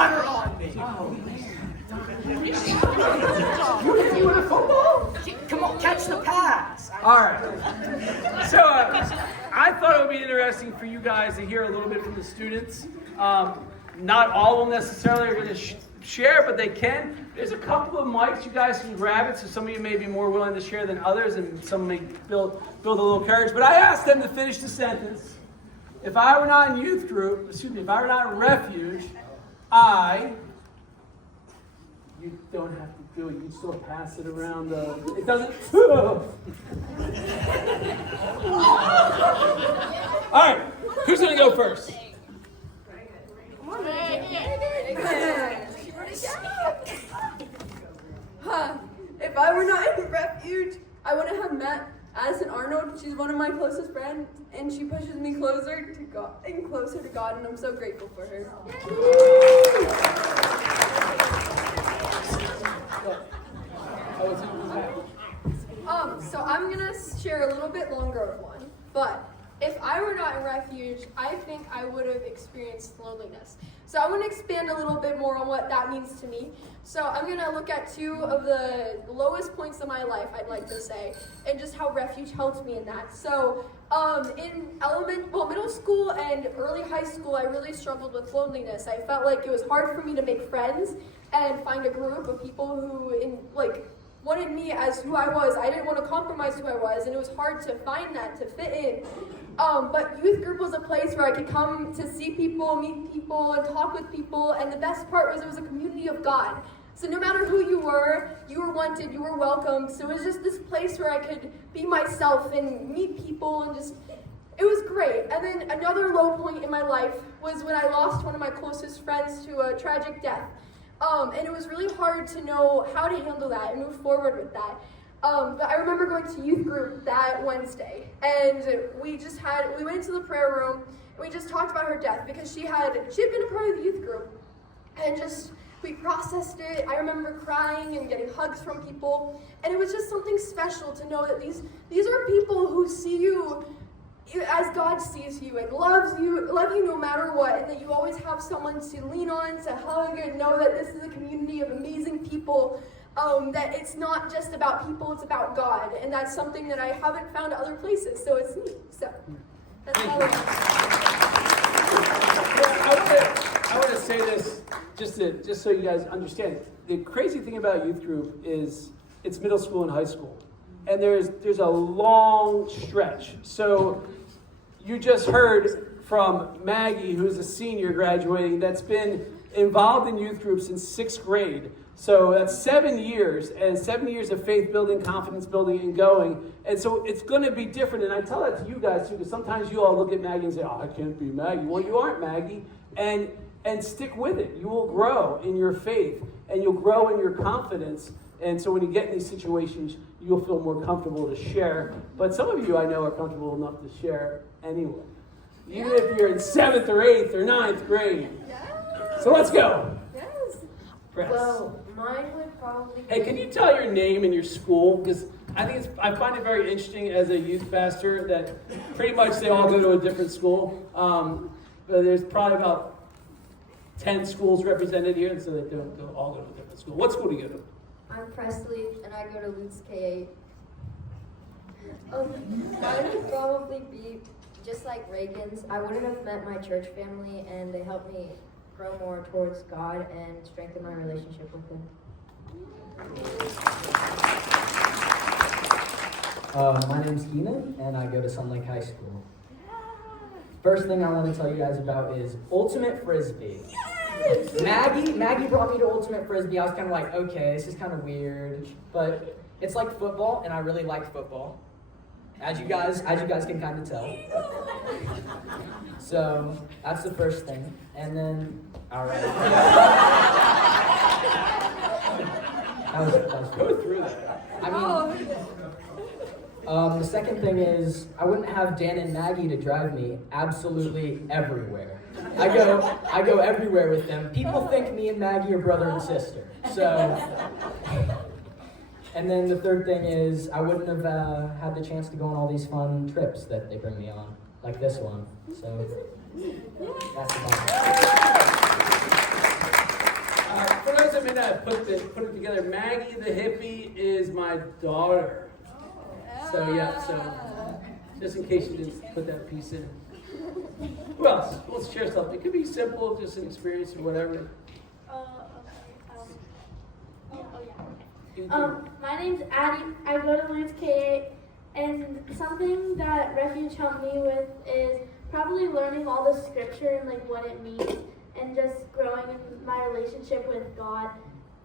water on me. Oh, man. You in a football? Come on, catch the pass. All right. So I thought it would be interesting for you guys to hear a little bit from the students. Not all of them necessarily are going to share, but they can. There's a couple of mics. You guys can grab it, so some of you may be more willing to share than others, and some may build a little courage. But I asked them to finish the sentence. If I were not in youth group, if I were not in Refuge, you don't have to do it. You can still pass it around. It doesn't. All right. Who's going to go first? If I were not in Refuge, I wouldn't have met Addison Arnold. She's one of my closest friends, and she pushes me closer to God, and I'm so grateful for her. So I'm gonna share a little bit longer of one, but if I were not in Refuge, I think I would have experienced loneliness. So I want to expand a little bit more on what that means to me. So I'm going to look at two of the lowest points of my life, I'd like to say, and just how Refuge helped me in that. So in middle school and early high school, I really struggled with loneliness. I felt like it was hard for me to make friends and find a group of people who wanted me as who I was. I didn't want to compromise who I was, and it was hard to find that, to fit in. But youth group was a place where I could come to see people, meet people, and talk with people, and the best part was it was a community of God. So no matter who you were wanted, you were welcome. So it was just this place where I could be myself and meet people, and it was great. And then another low point in my life was when I lost one of my closest friends to a tragic death. And it was really hard to know how to handle that and move forward with that. But I remember going to youth group that Wednesday, and we went into the prayer room, and we just talked about her death, because she had been a part of the youth group, and we processed it. I remember crying and getting hugs from people, and it was just something special to know that these are people who see you as God sees you and love you no matter what, and that you always have someone to lean on, to hug, and know that this is a community of amazing people, that it's not just about people, it's about God, and that's something that I haven't found other places, so it's neat. So that's all I want to say this just so you guys understand. The crazy thing about youth group is it's middle school and high school, and there's a long stretch. So you just heard from Maggie, who's a senior graduating, that's been involved in youth groups since 6th grade. So that's 7 years, and 7 years of faith building, confidence building, and going. And so it's going to be different. And I tell that to you guys too, because sometimes you all look at Maggie and say, "Oh, I can't be Maggie." Well, you aren't Maggie, and stick with it. You will grow in your faith, and you'll grow in your confidence. And so when you get in these situations, you'll feel more comfortable to share. But some of you I know are comfortable enough to share anyway, even if you're in 7th or 8th or 9th grade. So let's go. Press. Well, mine would probably be... Hey, can you tell your name and your school? Because I find it very interesting as a youth pastor that pretty much they all go to a different school. But there's probably about 10 schools represented here, and so they don't all go to a different school. What school do you go to? I'm Presley, and I go to Lutz K8. Mine would probably be just like Reagan's. I wouldn't have met my church family, and they helped me grow more towards God and strengthen my relationship with Him. My name's Keenan, and I go to Sun Lake High School. First thing I want to tell you guys about is Ultimate Frisbee. Yes! Maggie brought me to Ultimate Frisbee. I was kind of like, okay, this is kind of weird, but it's like football, and I really like football, as you guys can kind of tell. So that's the first thing, and then all right. that was Go through that. The second thing is I wouldn't have Dan and Maggie to drive me absolutely everywhere. I go everywhere with them. People think me and Maggie are brother and sister. So, and then the third thing is I wouldn't have had the chance to go on all these fun trips that they bring me on, like this one. So that's about it. may not have put it together, Maggie the hippie is my daughter. So yeah, so just in case you didn't put that piece in. Who else? Who wants to share something? It could be simple, just an experience or whatever. My name's Addie. I go to Lance K, and something that Refuge helped me with is probably learning all the scripture and like what it means, and just growing in my relationship with God.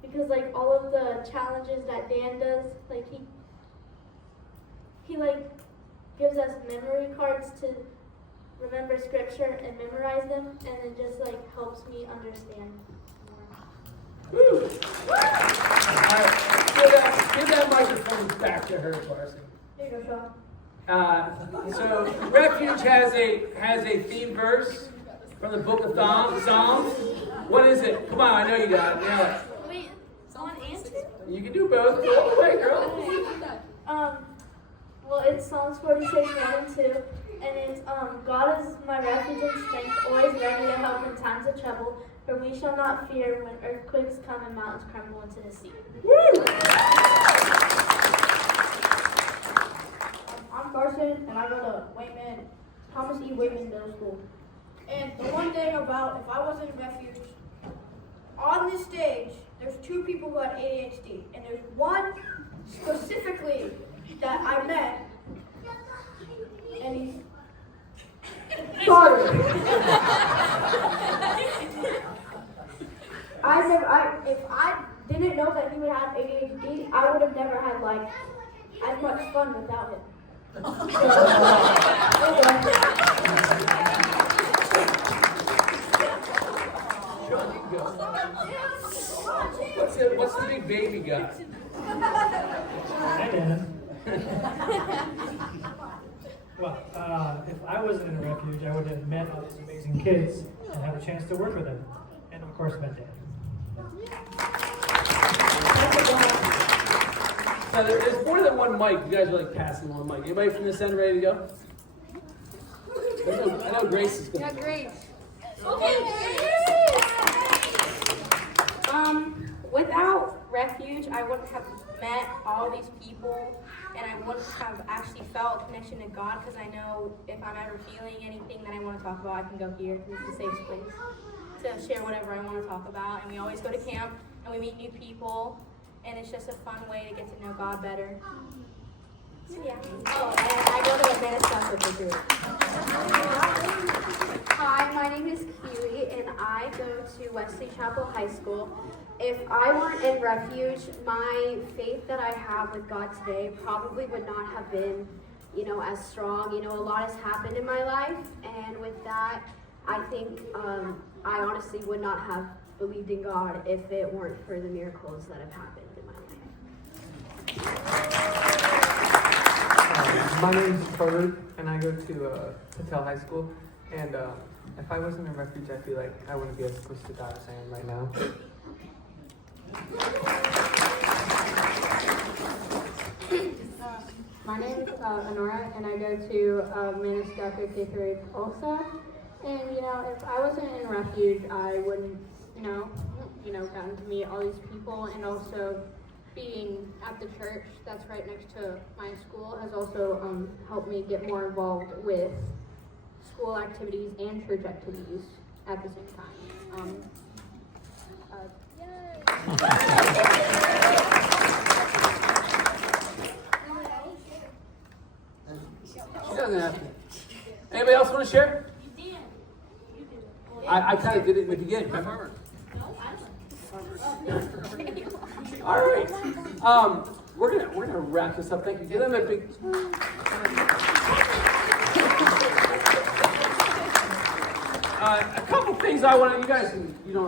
Because like all of the challenges that Dan does, like he like gives us memory cards to remember scripture and memorize them, and it just like helps me understand more. Woo! All right, give that microphone back to her, Parson. There you go, Sean. So Refuge has a theme verse from the book of Psalms. What is it? Come on, I know you got it. Nail it. Wait, someone answer? You can do both. Go all the way, girl. Well, it's Psalms 46, 1 and 2, and it's, God is my refuge and strength, always ready to help in times of trouble, for we shall not fear when earthquakes come and mountains crumble into the sea. I'm Carson, and I go to Thomas E. Wayman Middle School. And the one thing about if I wasn't in Refuge, on this stage, there's two people who had ADHD, and there's one specifically that I met, and he's sorry. If I didn't know that he would have ADHD, I would have never had like as much fun without him. Sean, you go. What's the big baby guy? Hey, Dan. Well, if I wasn't in a refuge, I would have met all these amazing kids and had a chance to work with them. And of course, met Dan. Now, there's more than one mic. You guys are like passing one mic. Anybody from this end ready to go? I know Grace is going to go. Grace. Without Refuge, I wouldn't have met all these people, and I wouldn't have actually felt a connection to God, because I know if I'm ever feeling anything that I want to talk about, I can go here, because it's a safe place to share whatever I want to talk about. And we always go to camp, and we meet new people, and it's just a fun way to get to know God better. So yeah. Oh, and I go to Advanced Catholic Group. Hi, my name is Keely, and I go to Wesley Chapel High School. If I weren't in Refuge, my faith that I have with God today probably would not have been, as strong. A lot has happened in my life, and with that, I think I honestly would not have believed in God if it weren't for the miracles that have happened in my life. My name is Carter, and I go to Patel High School. And if I wasn't in Refuge, I feel like I wouldn't be as close to God as I am right now. My name is Honora, and I go to Maniscalco K-3 also. And if I wasn't in Refuge, I wouldn't, gotten to meet all these people, and also being at the church that's right next to my school has also helped me get more involved with school activities and church activities at the same time. She doesn't have to. Anybody else want to share? I kind of did it in the beginning. Remember? All right. We're gonna wrap this up. Thank you. Give them a big. A couple things I want you guys. You don't.